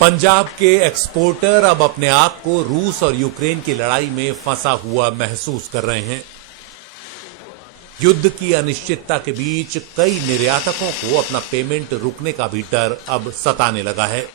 पंजाब के एक्सपोर्टर अब अपने आप को रूस और यूक्रेन की लड़ाई में फंसा हुआ महसूस कर रहे हैं। युद्ध की अनिश्चितता के बीच कई निर्यातकों को अपना पेमेंट रुकने का भी डर अब सताने लगा है।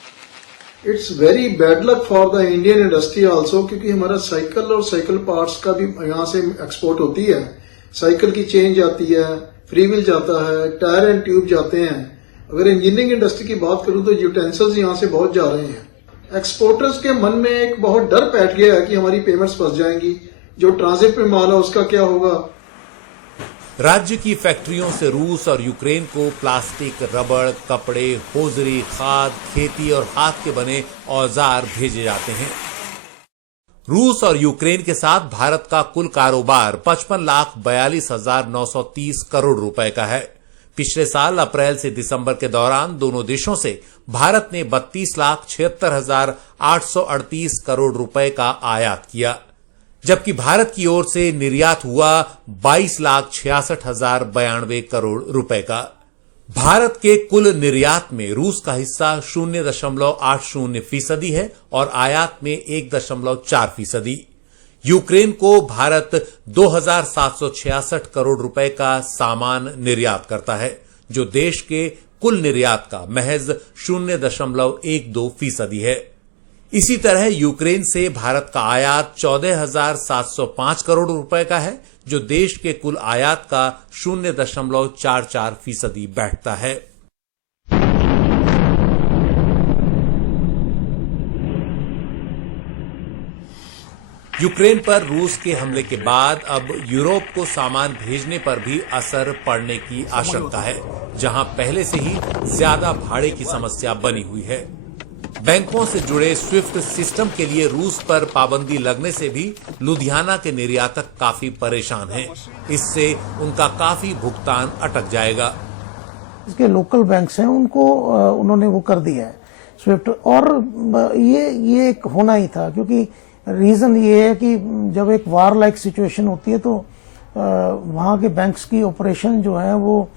It's very bad luck for the Indian industry also, क्योंकि हमारा साइकिल और साइकिल पार्ट्स का भी यहाँ से एक्सपोर्ट होती है। साइकिल की चेन जाती है, फ्री व्हील जाता है, टायर एंड ट्यूब जाते हैं। अगर इंजीनियरिंग इंडस्ट्री की बात करूं तो यूटेंसिल्स यहाँ से बहुत जा रहे हैं। एक्सपोर्टर्स के मन में एक बहुत डर बैठ गया है कि हमारी पेमेंट्स फंस जाएंगी, जो ट्रांजिट पे माल है उसका क्या होगा। राज्य की फैक्ट्रियों से रूस और यूक्रेन को प्लास्टिक, रबड़, कपड़े, होजरी, खाद, खेती और हाथ के बने औजार भेजे जाते हैं। रूस और यूक्रेन के साथ भारत का कुल कारोबार 55,42,930 करोड़ रुपए का है। पिछले साल अप्रैल से दिसंबर के दौरान दोनों देशों से भारत ने 32,76,838 करोड़ रुपए का आयात किया, जबकि भारत की ओर से निर्यात हुआ 22,66,092 करोड़ रुपए का। भारत के कुल निर्यात में रूस का हिस्सा 0.80% है और आयात में 1.4%। यूक्रेन को भारत 2,766 करोड़ रुपए का सामान निर्यात करता है, जो देश के कुल निर्यात का महज 0.12% है। इसी तरह यूक्रेन से भारत का आयात 14,705 करोड़ रुपए का है, जो देश के कुल आयात का 0.44% बैठता है। यूक्रेन पर रूस के हमले के बाद अब यूरोप को सामान भेजने पर भी असर पड़ने की आशंका है, जहां पहले से ही ज्यादा भाड़े की समस्या बनी हुई है। बैंकों से जुड़े स्विफ्ट सिस्टम के लिए रूस पर पाबंदी लगने से भी लुधियाना के निर्यातक काफी परेशान हैं। इससे उनका काफी भुगतान अटक जाएगा। इसके लोकल बैंक्स हैं, उनको उन्होंने वो कर दिया है स्विफ्ट, और ये एक होना ही था, क्योंकि रीजन ये है कि जब एक वार लाइक सिचुएशन होती है तो वहां के बैंक्स की ऑपरेशन जो है वो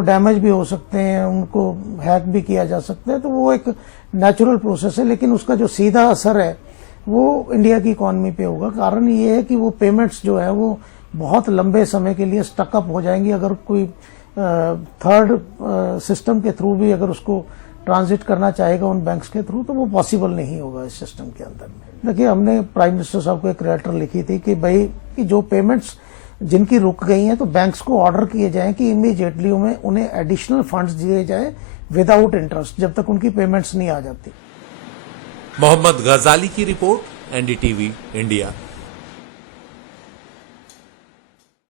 डैमेज भी हो सकते हैं, उनको हैक भी किया जा सकता है, तो वो एक नेचुरल प्रोसेस है। लेकिन उसका जो सीधा असर है वो इंडिया की इकोनॉमी पे होगा। कारण ये है कि वो पेमेंट्स जो है वो बहुत लंबे समय के लिए स्टकअप हो जाएंगी। अगर कोई थर्ड सिस्टम के थ्रू भी अगर उसको ट्रांजिट करना चाहेगा उन बैंक्स के थ्रू, तो वो पॉसिबल नहीं होगा इस सिस्टम के अंदर में। देखिए, हमने प्राइम मिनिस्टर साहब को एक लेटर लिखी थी कि भाई कि जो पेमेंट्स जिनकी रुक गई हैं तो बैंक्स को ऑर्डर किए जाएं कि इमीडिएटली उन्हें एडिशनल फंड्स दिए जाए विदाउट इंटरेस्ट, जब तक उनकी पेमेंट्स नहीं आ जाती। मोहम्मद गजाली की रिपोर्ट, एनडीटीवी इंडिया।